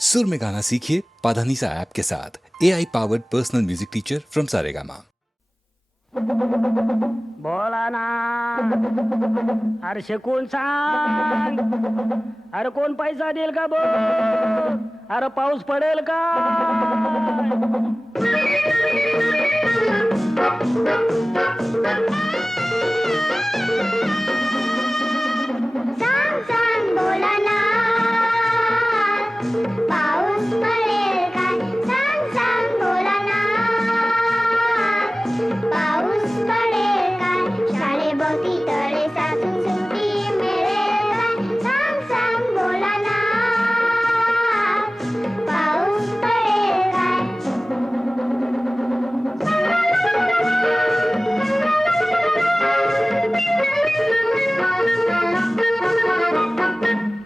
सुर में गाना सीखिए पाधानीसा ऐप के साथ। AI powered personal music teacher from Saregama. बोला ना, अरे शेकून सांग, अरे कोण पैसा देईल का बोल, अरे पाऊस पडेल का? सांग सांग बोला ना, पाऊस पडेल काय? सांग सांग बोला ना, पाऊस पडेल काय? शाळेभोवती तळे साचून सुट्टी मिळेल काय? सांग सांग बोला ना, पाऊस पडेल काय?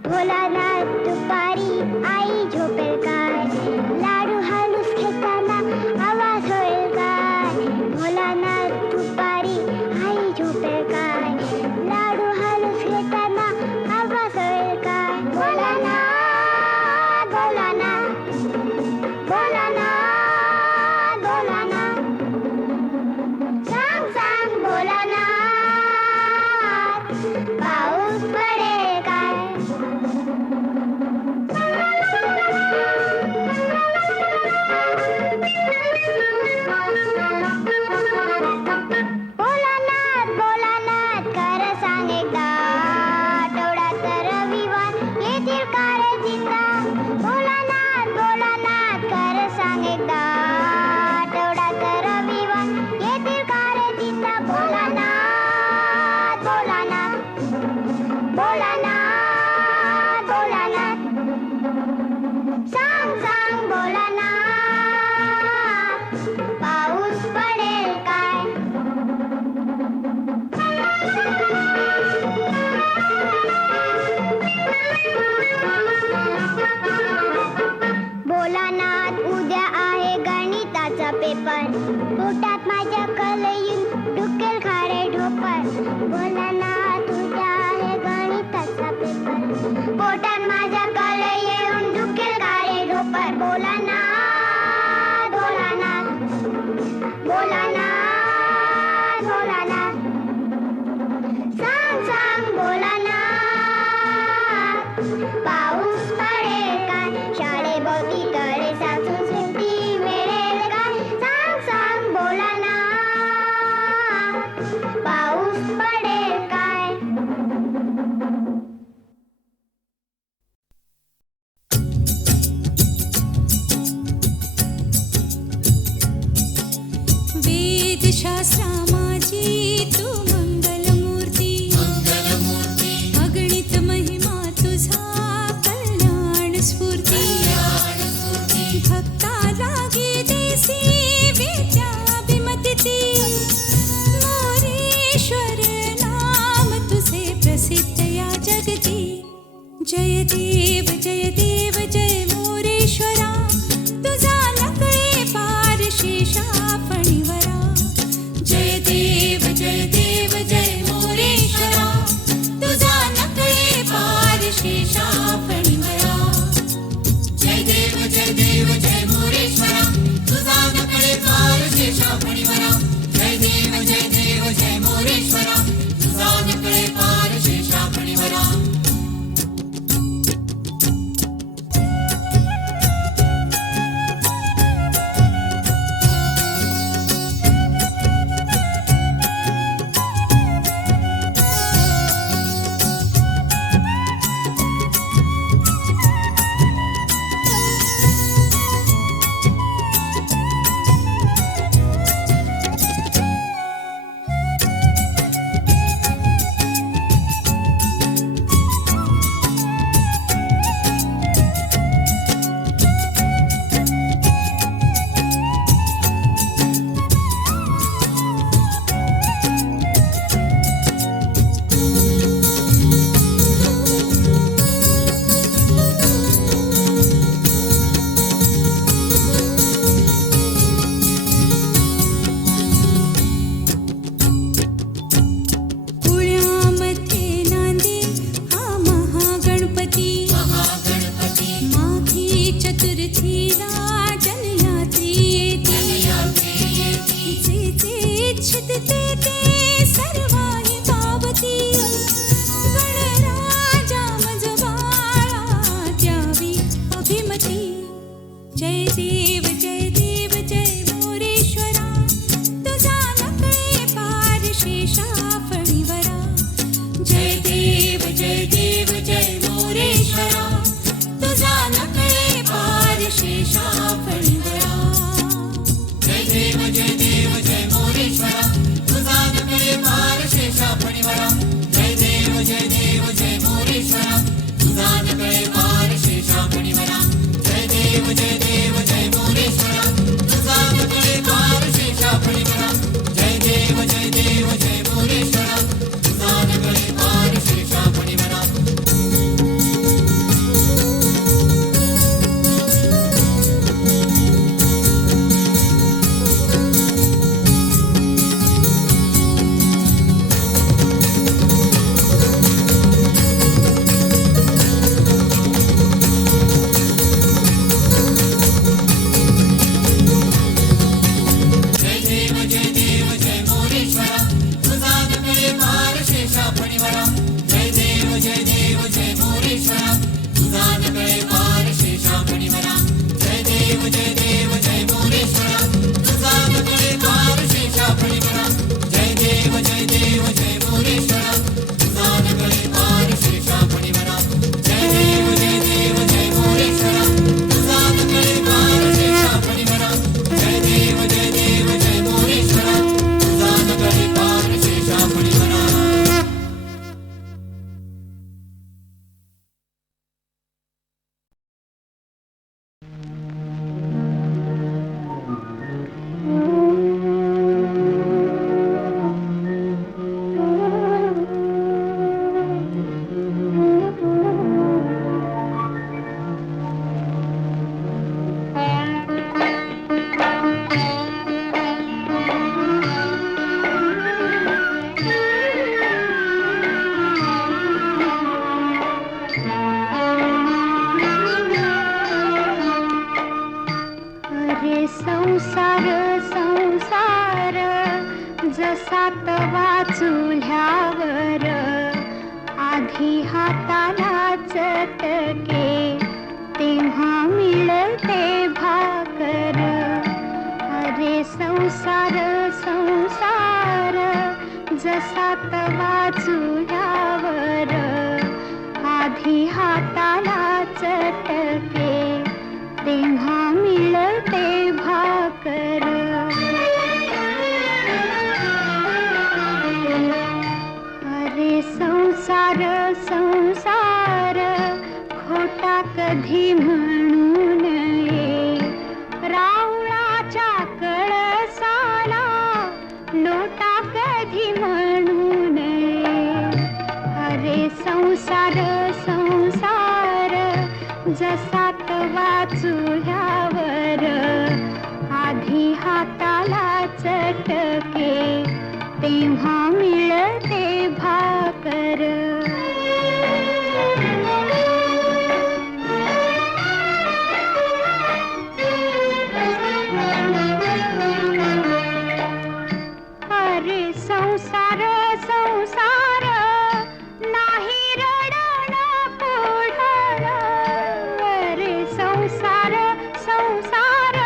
भोलानाथ दुपारी आई झोपेल काय? लाडू हालूस घेताना आवाज होईल काय? भोलानाथ दुपारी आई झोपेल काय? लाडू हालूस घेताना आवाज होईल काय? भोलानाथ भोलानाथ भोलानाथ भोलानाथ सांग सांग भोलानाथ, पाऊस पडेल काय? भोलानाथ भोलानाथ खरं सांग एकदा, आठवड्यात रविवार येतील का रे जिंदा? भोलानाथ भोलानाथ खरं सांग एकदा, आठवड्यात रविवार येतील का रे जिंदा? भोलानाथ भोलानाथ भोलानाथ भोलानाथ सांग सांग भोलानाथ, पाऊस पडेल काय? भोलानाथ उद्या आहे गणिताचा पेपर, पोटात माझ्या कलयून डुकेल खारे ढोपर. भोलानाथ उद्या आहे गणिताचा पेपर, पोटात माझ्या कलयून डुकेल खारे ढोपर. भोलानाथ भोलानाथ भोलानाथ भोलानाथ सांग सांग भोलानाथ, पाऊस पडेल काय? शाळेभोवती तळे साचून सुट्टी मिळेल काय? सांग सांग भोलानाथ, पाऊस पडेल काय? वेदशास्त्रा माझी तू मंगलमूर्ती, अगणित महिमा तुझा कल्याण स्फूर्ती. भक्ता लागी देसी विद्याभिमती, मोरेश्वर नाम तुझे प्रसिद्ध या जगती. जय देव जय मोरेश्वरा, तुझा नकळे पार शेषा फणीवरा. जय देव जय मोरेश्वरा, तुझा नकळे पार शेषा फणीवरा. जय देव जय मोरेश्वरा, तुझा नकळे पार शेषा फणीवरा. जय देव जय मोरेश्वरा, तुझा नकळे पार शेषा फणीवरा. तीर्थीला जनयात्री येती जे जे इच्छित ते सर्वांनी पावती गणराजा मज बाळा द्यावी अभिमती जय देव जय देव जय मोरेश्वरा तुझा नकळे पार शेषा फणीवरा जय देव जय देव जय मोरेश्वरा तुझा नकळे पार शेषा फणीवरा जय देव जय देव जय मोरेश्वरा तुझा नकळे पार शेषा फणीवरा जय देव जय मोरेश्वरा तुझा नकळे पार शेषा फणीवरा जय देव जय मोरेश्वरा तुझा नकळे पार शेषा फणीवरा जय देव जय मोरेश्वरा तुझा नकळे पार शेषा फणीवरा जसा तवा चुल्ह्यावर आधी हाताला चटके तेव्हा मिळते भाकर अरे संसार संसार जसा तवा चुल्ह्यावर आधी हाताला चटके तेव्हा मिळते भाकर संसार संसार खोटा कधी म्हणू नये रावळाच्या कळसाला लोटा कधी म्हणू नये अरे संसार संसार जसा तवा चुल्ह्यावर आधी हाताला चटके तेव्हा मिळते भाकर अरे संसार संसार नाही रडण पुढण अरे संसार संसार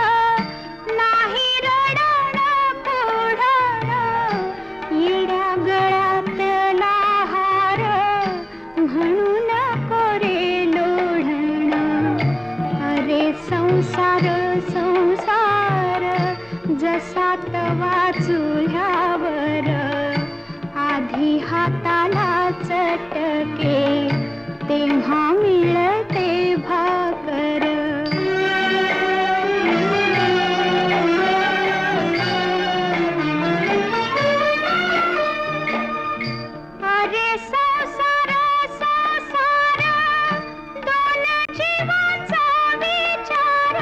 नाही रडण पुढण येड्या गळ्यातला हार म्हणून कोरे लोढण अरे संसार संसार जसा तवा चुल्ह्यावर आधी हाताला चटके तेव्हा मिळते भाकर अरे संसार संसार दोन जीवांचा विचार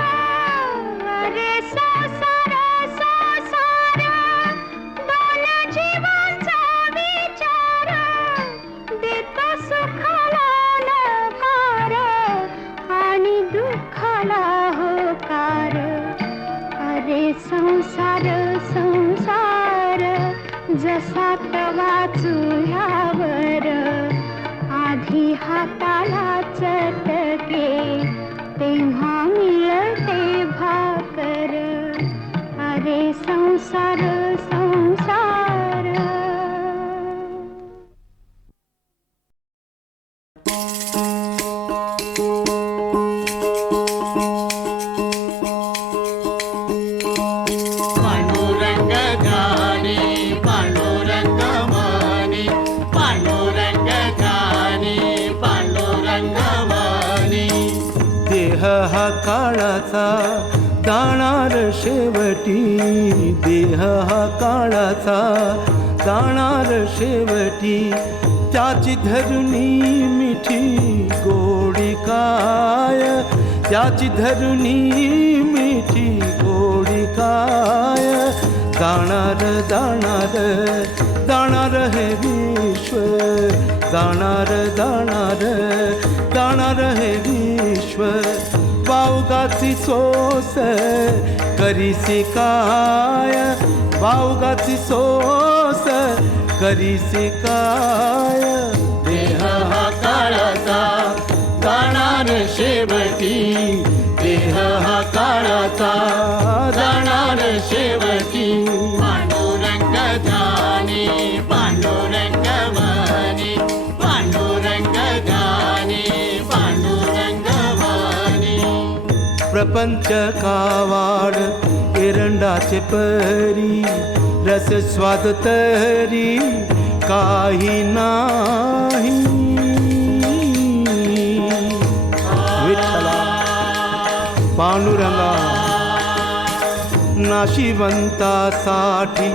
अरे संसार संसार दोन जीवांचा विचार देतो सुखाला नभार रसात वाचुल्यावर आधी हाताला चटके तेव्हा मिळते भाकर अरे संसार संसार पांडुरंग गाणे पांडुरंग माने पांडुरंग गाणे पांडुरंग माने देह हा काळाचा जाणार शेवटी देह हा काळाचा जाणार शेवटी त्याची धरुणी मिठी गोडी काय त्याची धरुणी मिठी गोडी काय जाणार जाणार जाणार हे विश्व जाणार जाणार जाणार हे विश्व वावगाची सोस करीसी काय वावगाची सोस करीसी काय देह हा काळाचा जाणार शेवटी देह हा काळाचा जाणार शेवटी पांडुरंग गाणे पांडुरंग माने पांडुरंग गाणे पांडुरंग माने प्रपंच कावाड एरंडाचे परी रस स्वाद तरी काही नाही विठ्ठला पांडुरंगा नाशिवंतासाठी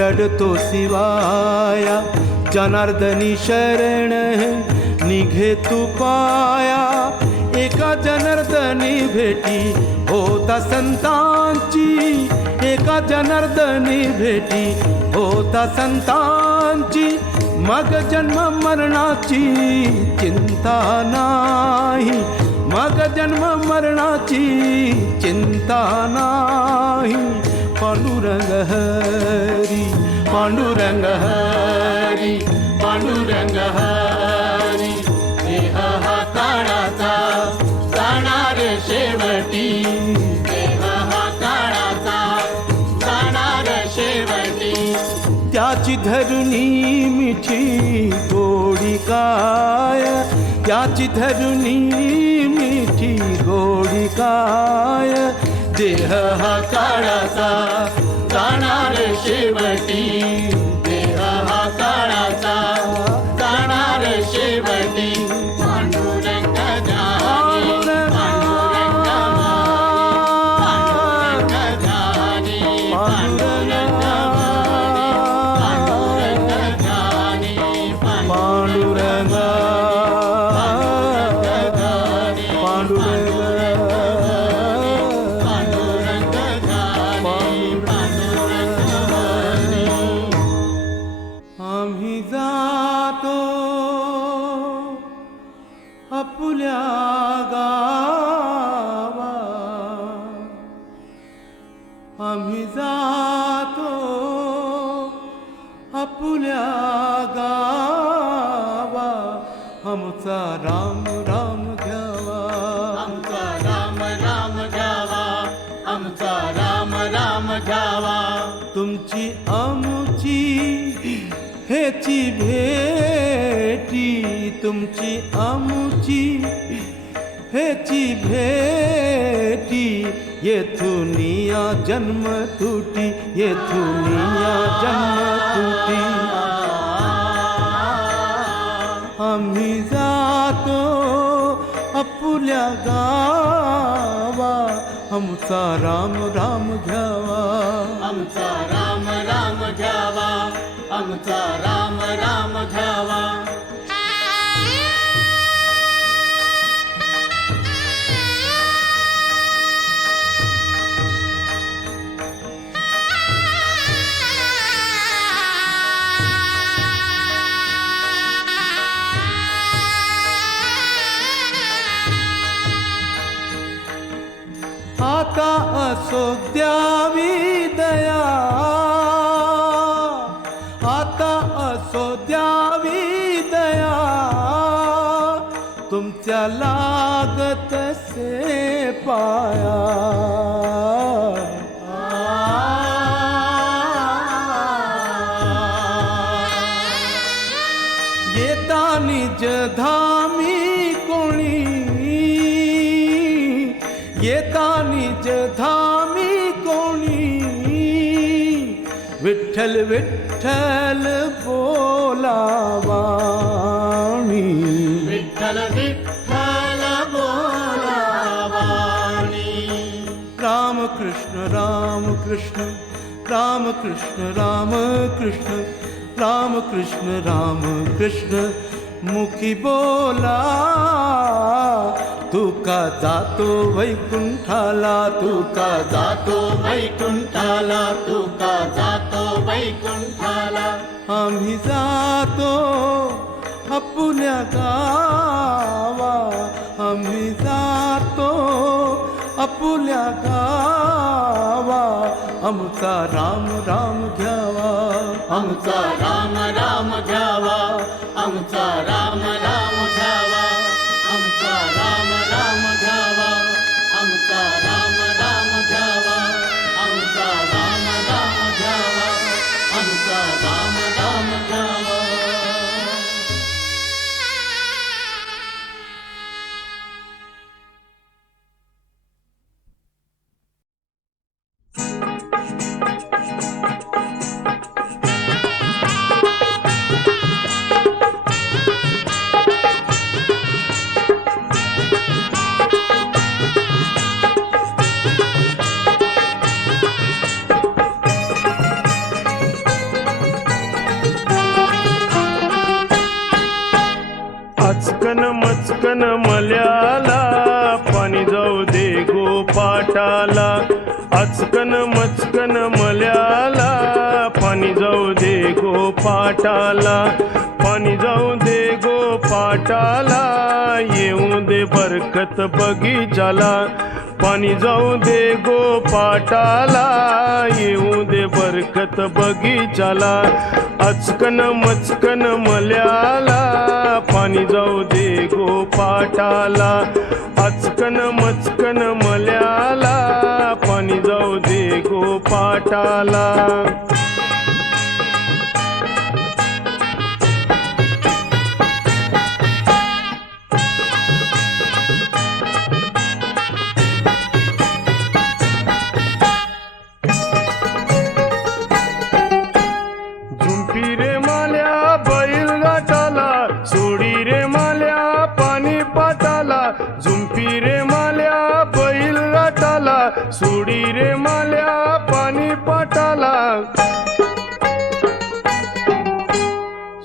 रडतो शिवाया जनार्दनी शरण निघे तू पाया एका जनार्दनी भेटी होता संतांची एका जनार्दनी भेटी होता संतांची मग जन्म मरणाची चिंता नाही मग जन्म मरणाची चिंता नाही पांडुरंग हरी पांडुरंग हरी पांडुरंग हरी देह हा काळाचा जाणार शेवटी देह हा काळाचा जाणार शेवटी त्याची धरुणी मिठी गोडी काय त्याची धरुणी मिठी गोडी काय देह हा काळाचा जाणार शेवटी देह हा काळाचा जाणार शेवटी पांडुरंग जाणे पांडुरंग माने पांडुरंग जाणे पांडुरंग जाणे पांडुरंग आम्ही जातो आपुल्या गावा आम्ही जातो आपुल्या गावा आमचा राम राम घ्यावा आमचा राम राम घ्यावा आमचा राम राम घ्यावा तुमची आमची हेची भेटी तुमची आमची हेची भेटी येथुनिया जन्म तुटी येथुनिया जन्म तुटी आम्ही जातो आपुल्या गावा आमचा राम राम घ्यावा आमचा राम राम घ्यावा आमचा राम राम घ्यावा आता असो द्यावी दया लागत से पाया. येता निज धामी कोणी, येता निज धामी कोणी, विठ्ठल विठ्ठल बोलावा. विठ्ठल विठ्ठल बोलावाणी. राम कृष्ण राम कृष्ण राम कृष्ण राम कृष्ण राम कृष्ण राम कृष्ण मुखी बोला. तू का जातो वैकुंठाला, तू का जातो वैकुंठाला, तू का जातो वैकुंठाला. आम्ही जातो आपुल्या गावा, आम्ही जातो आपुल्या गावा. आमचा राम राम घ्यावा, आमचा राम राम घ्यावा, आमचा राम राम घ्यावा, आमचा राम राम घ्यावा, आमचा राम राम घ्यावा, आमचा राम राम घ्यावा, आमचा राम राम घ्यावा. अचकन मचकन मल्याला पाणी जाऊ दे गोपाटाला. अचकन मचकन मल्याला पाणी जाऊ दे गोपाटाला. पाणी जाऊ दे गोपाटाला, येऊ दे बरकत बगीचाला. पाणी जाऊ दे गोपाटाला, येऊ दे बरकत बगीचाला. अचकन मचकन मल्याला पाणी जाऊ दे गोपाटाला. अचकन मचकन मल्याला पाणी जाऊ दे गोपाटाला. झुंपी रे माल्या बैल गाठाला, सोडी रे माल्या पाणी पाटाला. झुंपी रे माल्या बैल गाठाला, सोडी रे माल्या पाणी पाटाला.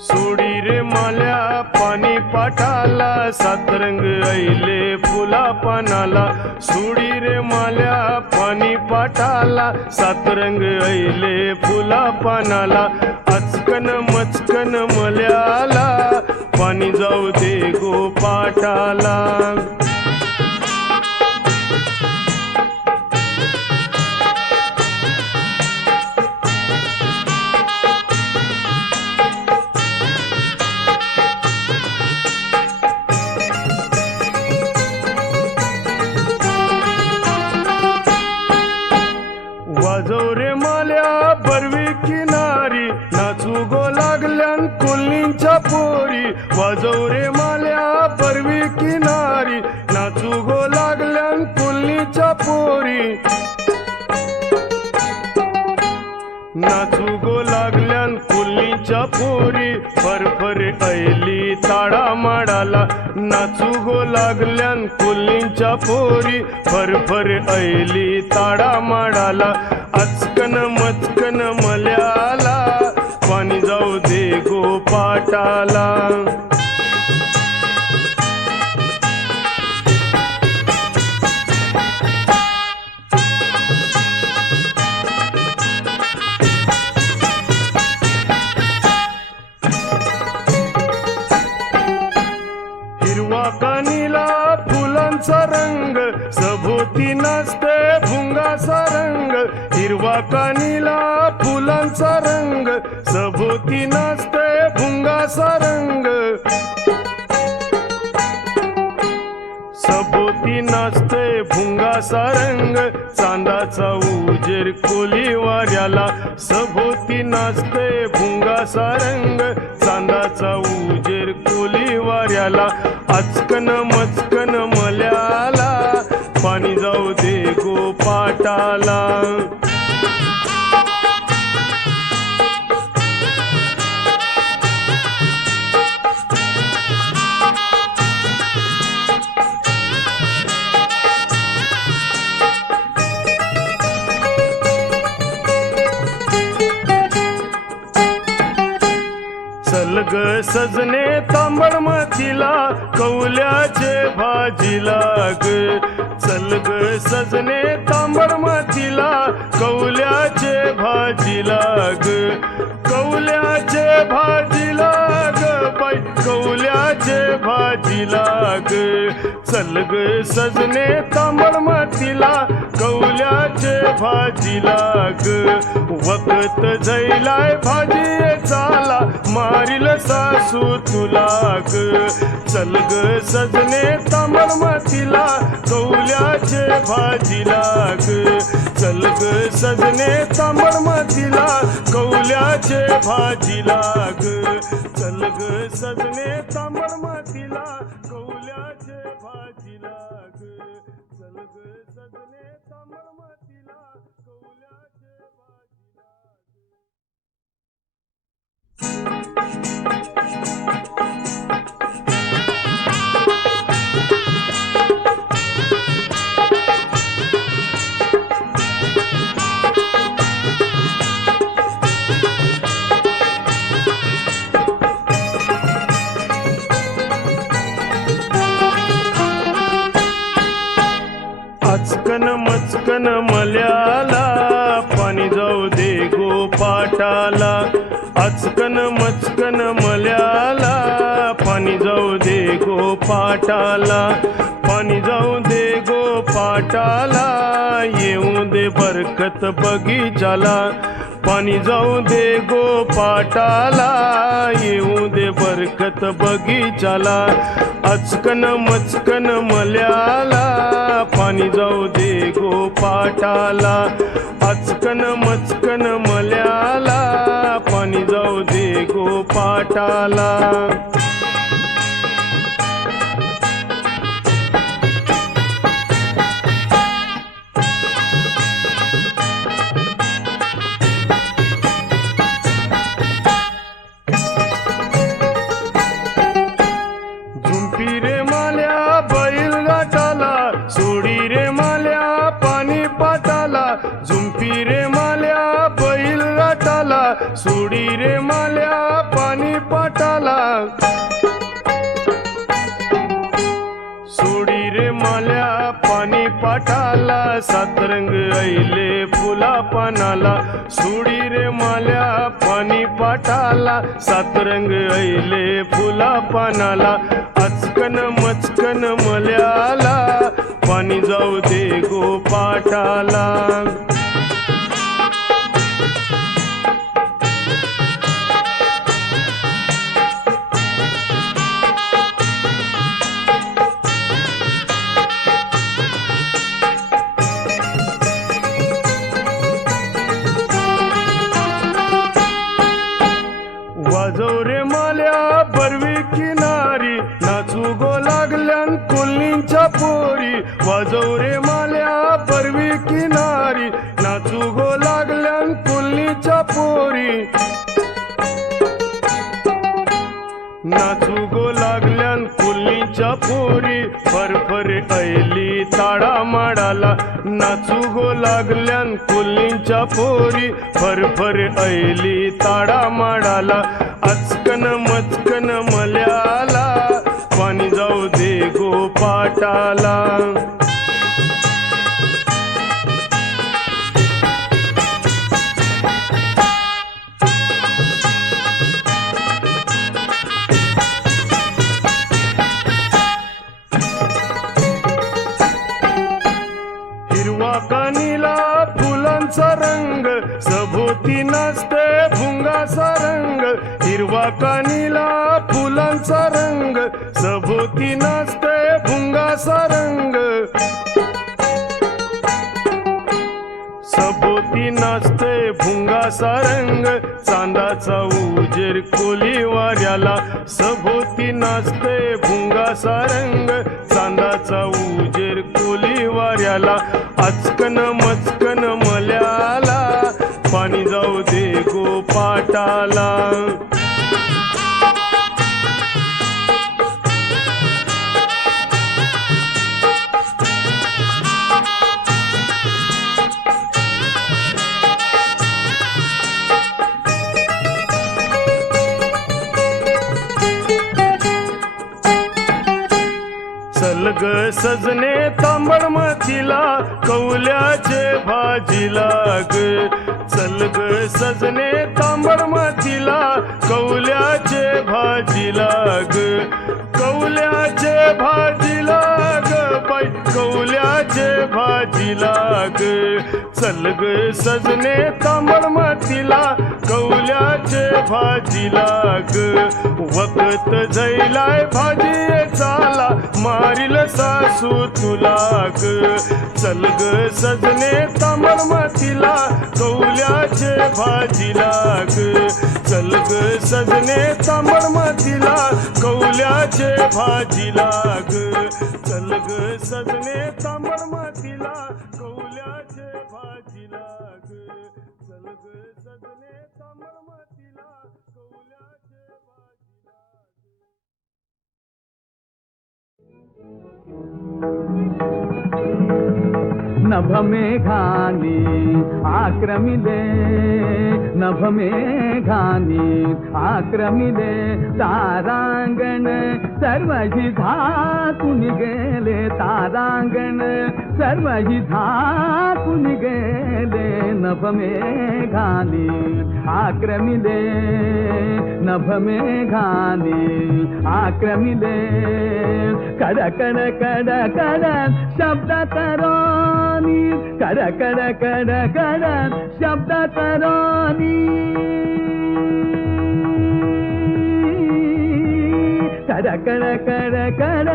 सोडी रे माल्या पाणी पाटाला, सातरंग ऐले फुला पानाला. सोडी रे माल्या पाणी पाटाला, सातरंग ऐले फुला पानाला. अचकन मचकन मल्याला पाणी जाऊ दे गोपाटाला. वाजव रे माल्या बरवी किनारी, नाचू गो लागल्यान कोल्लींच्या पोरी. वाजव रे माल्या बरवी किनारी, नाचू गो लागल्यान कोल्लीच्या पोरी. नाचू गो लागल्यान कोल्लीच्या पोरी, फरफर ऐली ताडा माडाला. नाचू गो लागल्यान कोल्लीच्या पोरी, फरफर ऐली ताडा माडाला. अचकन मचकन मल्याला पाणी जाऊ दे गोपाटाला. हिरवा कानीला फुलांचा रंग, सभोवती नाचते भुंगाचा रंग. हिरवा कानीला फुलांचा रंग, सभोवती नाचते भुंगाचा रंग. सभोवती नाचते भुंगासा रंग चांदाचा उजेर कोली वाऱ्याला सभोवती नाचते भुंगासा रंग चांदाचा उजेर कोली वाऱ्याला आचकन मचकन मल्याला पाणी जाऊ दे गोपाटाला चल ग सजने तांबड मतीला कौल्याचे भाजीला ग चल ग सजने तांबड मतीला कौल्याचे भाजीला ग कौल्याचे भाजीला ग बाई कौल्याचे भाजीला ग चल ग सजने तांबड मतीला कौल्याचे भाजीला ग वखत झैलाय भाजी चाला मारील सासू तुला ग चल ग सजने तांबड मातीला कौल्याचे भाजीला ग चल ग सजने तांबड मातीला कौल्याचे भाजीला ग चल ग सजने तांबड मातीला कौल्याचे भाजीला ग चल ग सजने तांबड मातीला कौल्याचे भाजीला आचकन मचकन मल्याला पाणी जाऊ दे गोपाटाला आचकन मचकन मल्याला पाणी जाऊ दे गोपाटाला पाणी जाऊ दे गोपाटाला येऊ दे बरकत बगीचाला पाणी जाऊ दे गोपाटाला येऊ दे बरकत बगीचाला आचकन मचकन मल्याला पाणी जाऊ दे गोपाटाला आचकन मचकन मल्याला पाणी जाऊ दे गोपाटाला झुंपी रे माल्या बैल गाठाला सोडी रे माल्या पाणी पाटाला झुंपी रे माल्या बैल गाठाला सोडी रे माल्या पाणी पाटाला सोडी रे माल्या पाणी पाटाला सातरंग ऐले फुला पानाला सोडी रे माल्या पाणी पाटाला सातरंग ऐले फुला पानाला आचकन मचकन मल्याला पाणी जाऊ दे गोपाटाला वाजव रे माल्या बरवी किनारी नाचू गो लागल्यान कोल्लींच्या पोरी वाजव रे माल्या बरवी किनारी नाचू गो लागल्यान कोल्लीच्या पोरी नाचू गो लागल्यान कोल्लीच्या पोरी फरफर ऐली ताडा माडाला नाचू गो लागल्यान कोल्लीच्या पोरी फरफर ऐली ताडा माडाला आचकन मचकन मल्याला पाणी जाऊ दे गोपाटाला हिरवा कानीला फुलांचा रंग सभोवती नाचते भुंगाचा रंग हिरवा कानिला फुलांचा रंग सभोवती नाचते भुंगाचा रंग सभोवती नाचते भुंगाचा रंग चांदाचा उजेर कोली वाऱ्याला सभोवती नाचते भुंगाचा रंग चांदाचा उजेर कोली वाऱ्याला आचकन मचकन मल्याला पाणी जाऊ दे गोपाटाला चल ग सजने तांबड मातीला कौल्याचे भाजीला ग चल ग सजने तांबड मातीला कौल्याचे भाजीला ग कौल्याचे भाजीला ग बाई कौल्याचे भाजीला ग चल ग सजने तांबड मातीला कौल्याचे भाजीला ग वखत जैलाय भाजी चाला मारील सासू तुला ग चल ग सजने तांबड मातीला कौल्याचे भाजीला ग चल ग सजने तांबड मातीला कौल्याचे भाजीला ग चल ग सजने तांबड मातीला कौल्याचे भाजीला ग चल ग सजने तांबड मातीला कौल्याचे भाजीला नभ मेघानी आक्रमिले नभ मेघानी आक्रमिले तारांगण सर्वही धातून गेले तारांगण सर्वही धातून गेले नभ मेघानी आक्रमिले नभ मेघानी आक्रमिले कड कड कड कड शब्द तरोनी कड कड कड कड शब्द तरोनी कड कड कड कड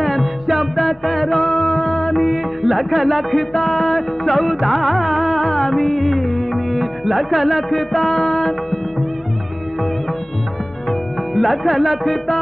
शब्द तरोनी लख लखता सौदामी लख लखता लख लखता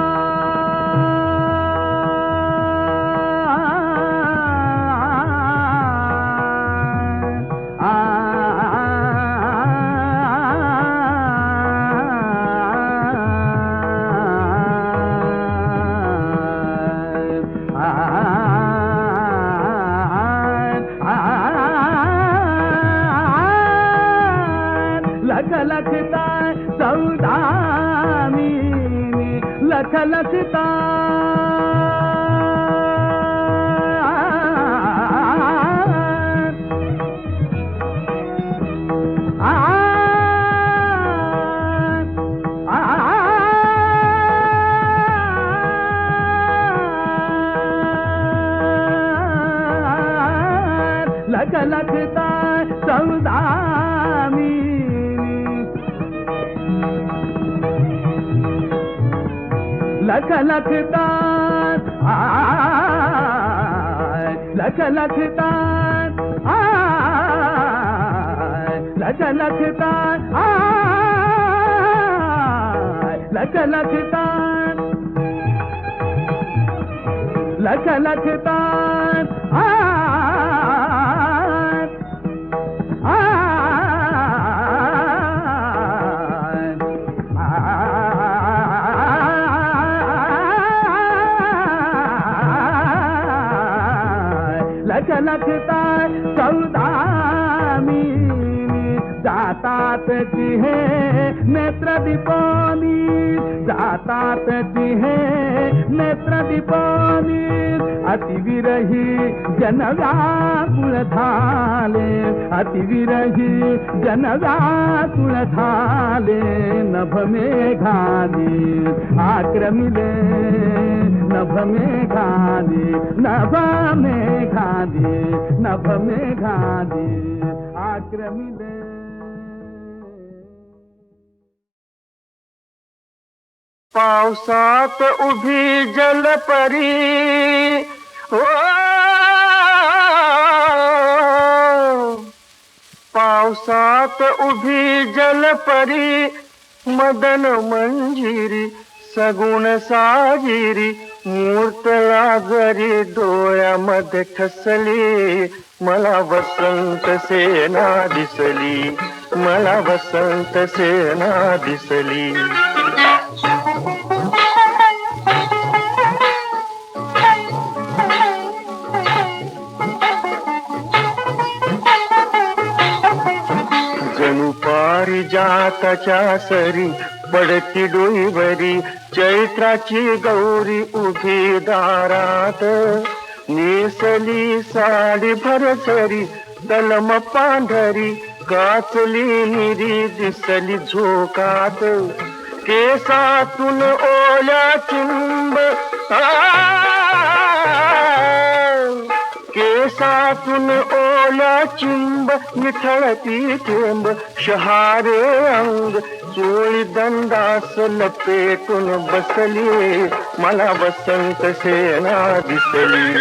लख लखता सौदामी लख लखता लख लखता सौदामी लख लखता लख लखता लख लखता लख लखता लख लखता लख लखता सौदामी जातात तिहे नेत्र दीपानी जातात तिहे नेत्र दीपानी अतिविरही जनव्याकुळ झाले अतिविरही जनव्याकुळ झाले नभ मेघानी आक्रमिले नभ मेघानी नभ मेघानी नभ मेघानी आक्रमिले पावसात उभी जलपरी ओ पावसात उभी जलपरी मदन मंजिरी सगुण साजिरी मूर्त लागरी डोळ्यामध्ये ठसली मला वसंत सेना दिसली मला वसंत सेना दिसली जणू पारिजाताच्या सरी पडती डोईवरी चैत्राची गौरी उभी दारात नेसली साडी भरसरी तलम पांढरी काचली निरी दिसली झोकात केसातून ओल्या चिंब केसातून ओल्या चिंब निठळती थेंब शहारे अंग चोळी दंडास लपेटून बसली मला वसंत सेना दिसली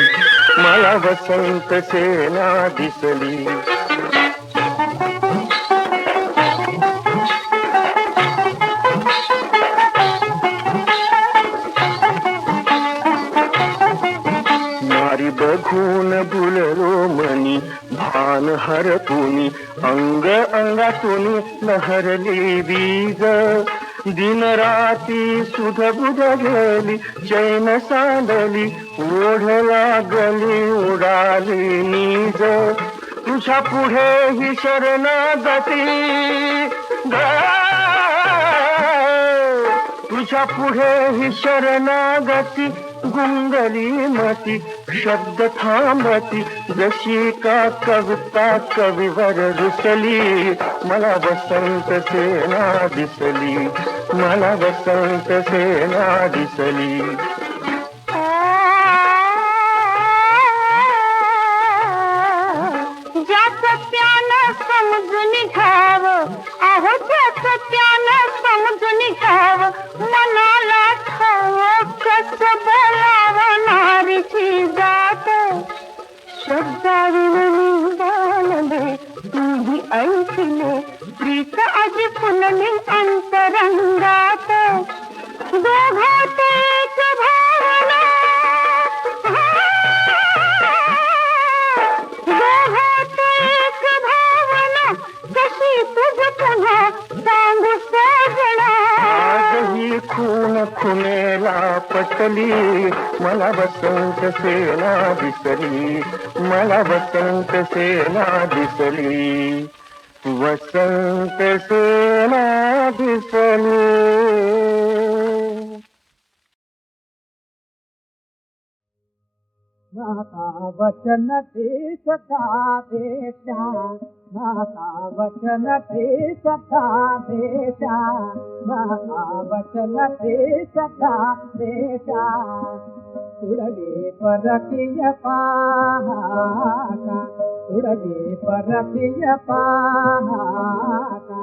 मला वसंत सेना दिसली नारी बघून भुललो मनी भान हरतुनी अंग अंगातून लहरली बीज दिन राती सुध बुध गेली चैन सांडली ओढ लागली उडाली नीज तुझ्या पुढे ही शरणागती तुझ्या पुढे ही शरणागती गुंगली मती शब्द थांबती जशी का कविता कवीवर रुसली मला वसंत सेना दिसली मला वसंत सेना दिसली ज्याचं त्यानं समजून घ्यावं अहो ज्याचं त्यानं समजून घ्यावं मनाला ठावं कसं बोलावं नारीची जात शब्दाविनी बोलले तुम्ही ऐकले प्रीत आजी फुलली अंतरंगात दोघात एक भावना दोघात एक भावना कशी तुझ पुन्हा सांगू सजना आजही खून खुनेला पटली मला वसंत सेना दिसली मला वसंत सेना दिसली वसंत सेना दिसली माता वचन ते सखा देशा माता वचन ते सखा देशा माता वचन ते सखा देशा तुडवे परकीय पाहता तुडवे परकीय पाहता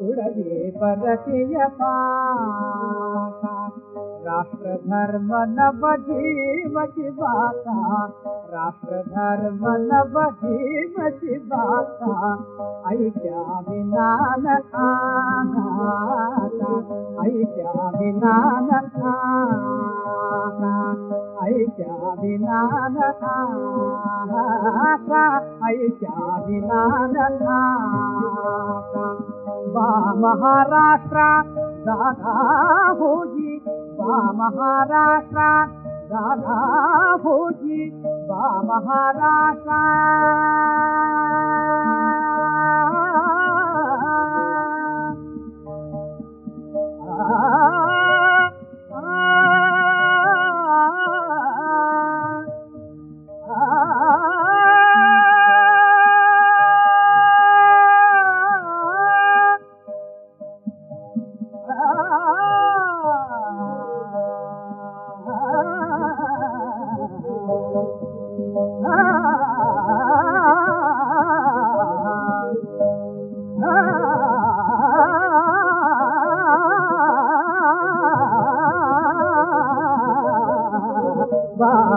तुडवे परकीय पाहता राष्ट्रधर्म नव जीव शिवाचा राष्ट्रधर्म नव जीव शिवाचा ऐक्या विनान खाता ऐक्या विनान खाता ऐक्या विनान खाता ऐक्या विनान खाता वा महाराष्ट्रा जागा होजी वा महाराष्ट्रा जागा होजी वा महाराष्ट्रा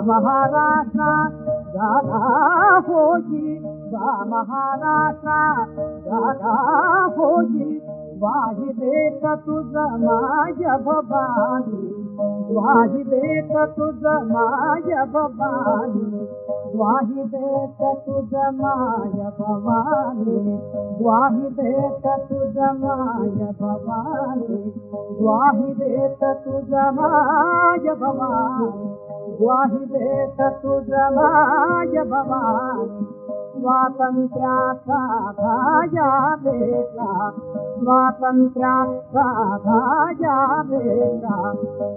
महाराष्ट्र जागा होई बा महाराष्ट्र जागा होई वाही देत तुझ माय भवानी वाही देत तुझ माय भवानी वाही देत तुझ माय भवानी वाही देत तुझ माय भवानी वाही देत तुझ माय भवानी वाही देत तुझ माय भवानी स्वातंत्र्याचा धाया देता स्वातंत्र्याचा धाया देता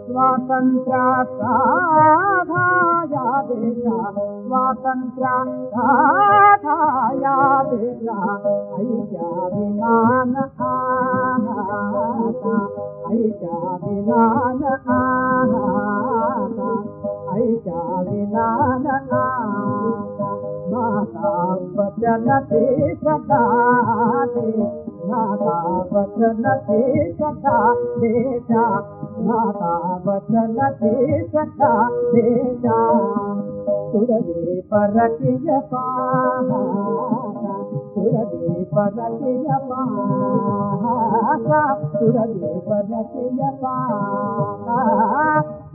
स्वातंत्र्याचा धाया देता स्वातंत्र्याचा धाया देता आईच्या विनान आता आईच्या विनान आता आईच्या विनान आता माता वचन ते सदा दे माता वचन ते सदा देता माता वचन ते सदा देता तुडवे परकीय पाहा तुडवे परकीय पाहा तुडवे परकीय पाहा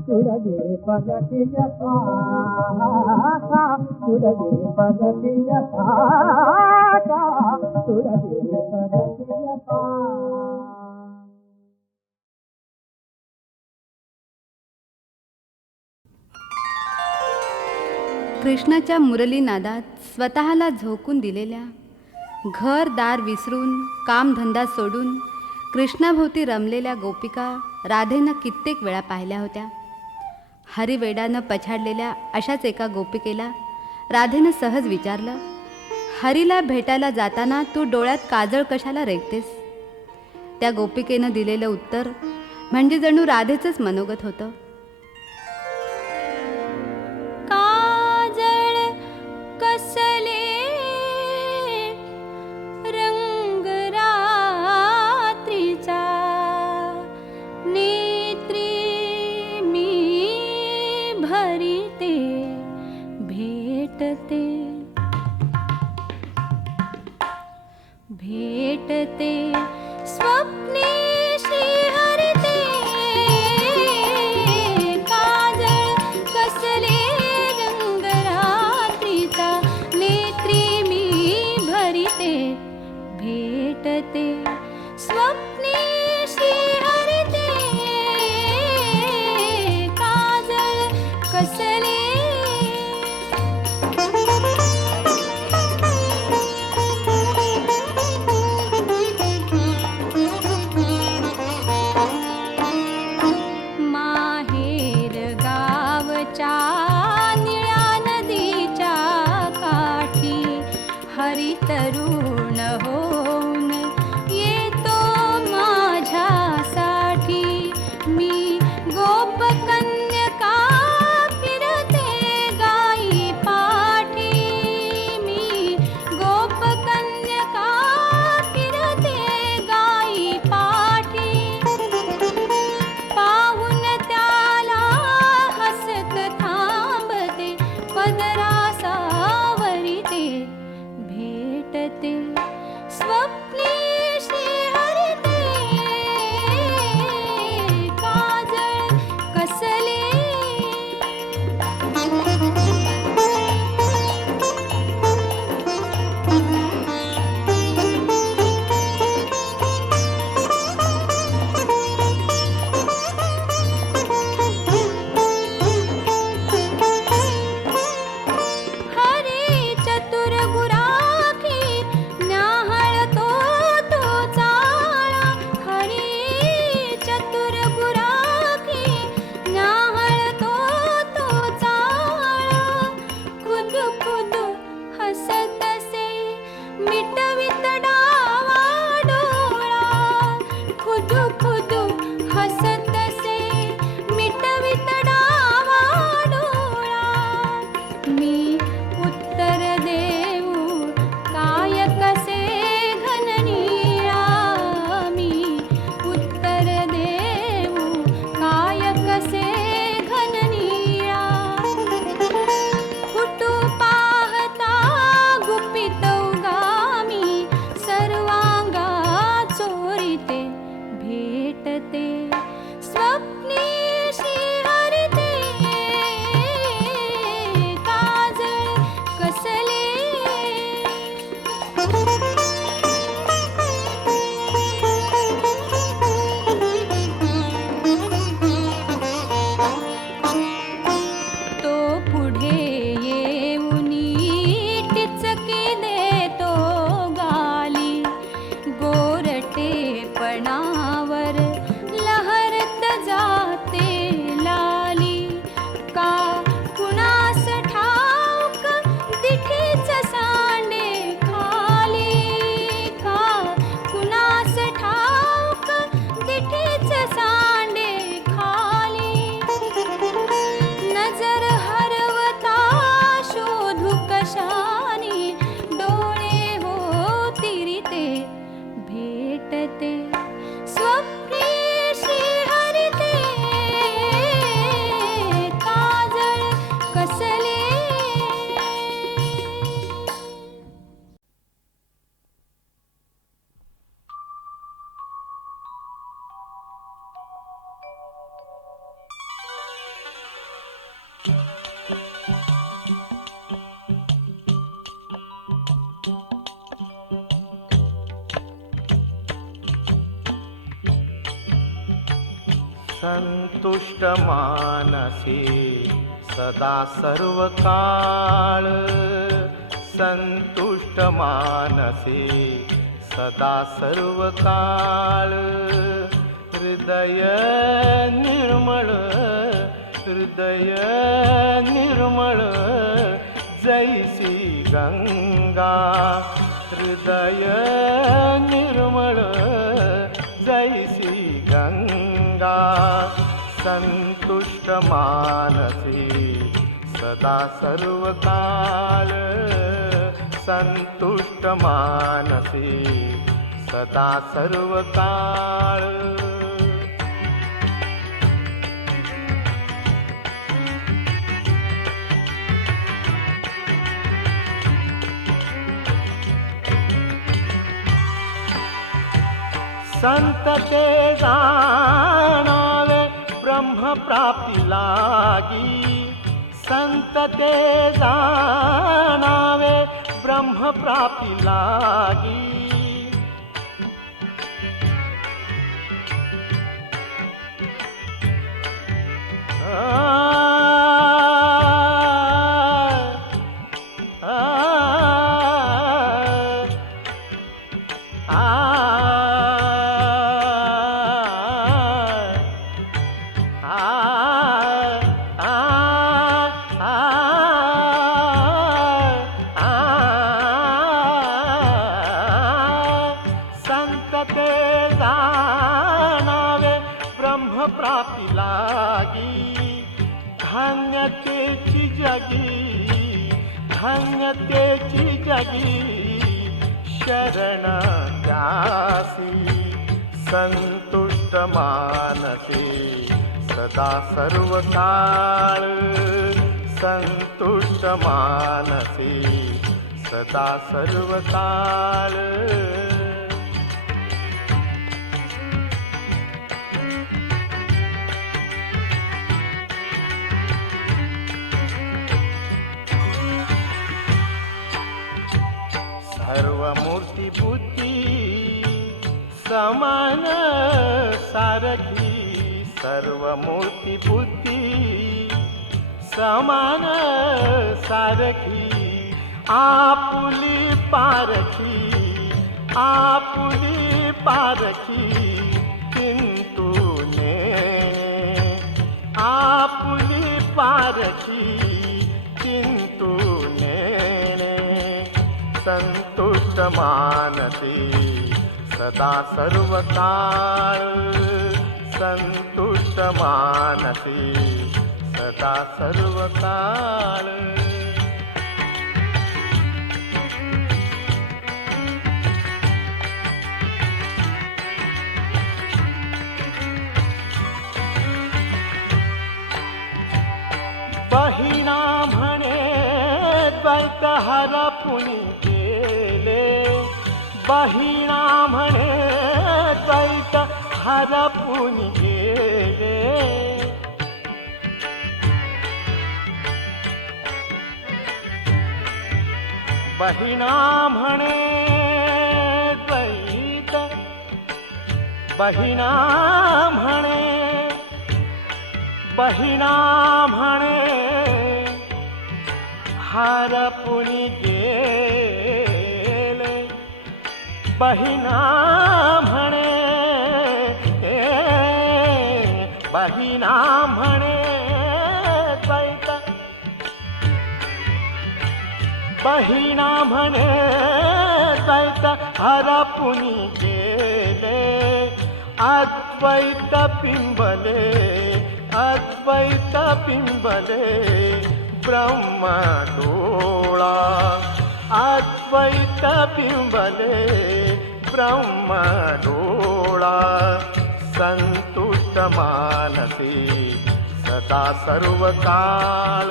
तुडवे परकीय पाहा तुडवे परकीय पाहा तुडवे परकीय पाहा. कृष्णाच्या मुरली नादात स्वतःला झोकून दिलेल्या, घर दार विसरून कामधंदा सोडून कृष्णाभोवती रमलेल्या गोपिका राधेनं कित्येक वेळा पाहिल्या होत्या. हरिवेडानं पछाडलेल्या अशाच एका गोपिकेला राधेनं सहज विचारलं, हरीला भेटायला जाताना तू डोळ्यात काजळ कशाला रेखतेस? त्या गोपिकेनं दिलेलं उत्तर म्हणजे जणू राधेचंच मनोगत होतं. कसले रंग रात्रीचा नेत्री मी भरिते भेटते भेटते स्वप्ने श्रीहरिते काजळ कसले रंग रात्रीचा नेत्री मी भरिते भेटते स्वप्ने श्रीहरिते काजळ कसले निळ्या नदीच्या काठी हरी तरुण होऊन येतो माझ्यासाठी. मी गोपकन्यका फिरते गाई पाठी मी गोपकन्यका फिरते गाई पाठी. पाहून त्याला हसत थांबते पदरासावरी ते भेटते स्वप्ने श्रीहरिते काजळ कसले हरी चतुर गुराखी न्याहाळतो तो चाळा. हरी चतुर गुराखी न्याहाळतो तो चाळा. खुदू खुदू हसतसे मिटवित डावा डोळा. खुदू खुदू हसतसे मिटवित डावा डोळा. मी उत्तर देऊ काय कसे घननीळा. मी उत्तर देऊ काय कसे घननीळा. संतुष्ट मानसी सदा सर्व काळ, संतुष्ट मानसी सदा सर्व काळ, हृदय निर्मळ, हृदय निर्मळ जैसी गंगा, हृदय निर्मळ जैसी गंगा, संतुष्ट मानसी सदा सर्व काळ, संतुष्ट मानसी सदा सर्व काळ. संत ते जाणावे ब्रह्म प्राप्ती लागी, संत ते जाणावे ब्रह्म प्राप्ती लागी, प्राप्ती लागी, धन्यतेची जगी, धन्यतेची जगी शरण त्यासी, संतुष्ट मानसी सदा सर्व काळ, संतुष्ट मानसी सदा सर्व काळ. सर्व मूर्ती बुद्धी समान सारखी, सर्व मूर्ती बुद्धी समान सारखी, आपुली पारखी, आपुली पारखी किंतु ने, आपुली पारखी किंतु ने, संतुष्ट मानसी सदा सर्व काळ, संतुष्ट मानसी सदा सर्व काळ. बहिणा म्हणे द्वैत हरपुनी गेले, बहिणा म्हणे द्वैत हरपुनी गेले, बहिणा म्हणे द्वैत, बहिणा म्हणे, बहिणा म्हणे हरपुनी गेले, बहिणा म्हणे, बहिणा म्हणे द्वैत, बहिणा म्हणे द्वैत हरपुनी गेले, अद्वैत पिंबले, अद्वैत पिंबले ब्रह्म डोळा, अद्वैत पिंबले ब्रह्म डोळा, संतुष्ट मानसी सदा सर्व काळ,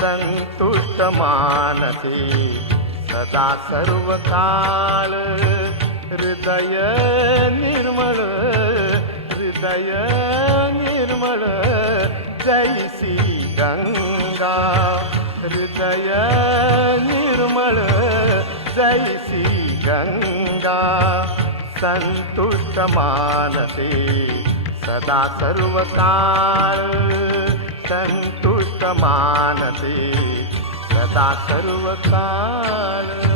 संतुष्ट मानसी सदा सर्व काळ, हृदय निर्मळ, हृदय निर्मळ जैसी गंगा हृदय निर्मळ जैसी गंगा संतुष्ट मानते सदा सर्व काळ संतुष्ट मानते सदा सर्व काळ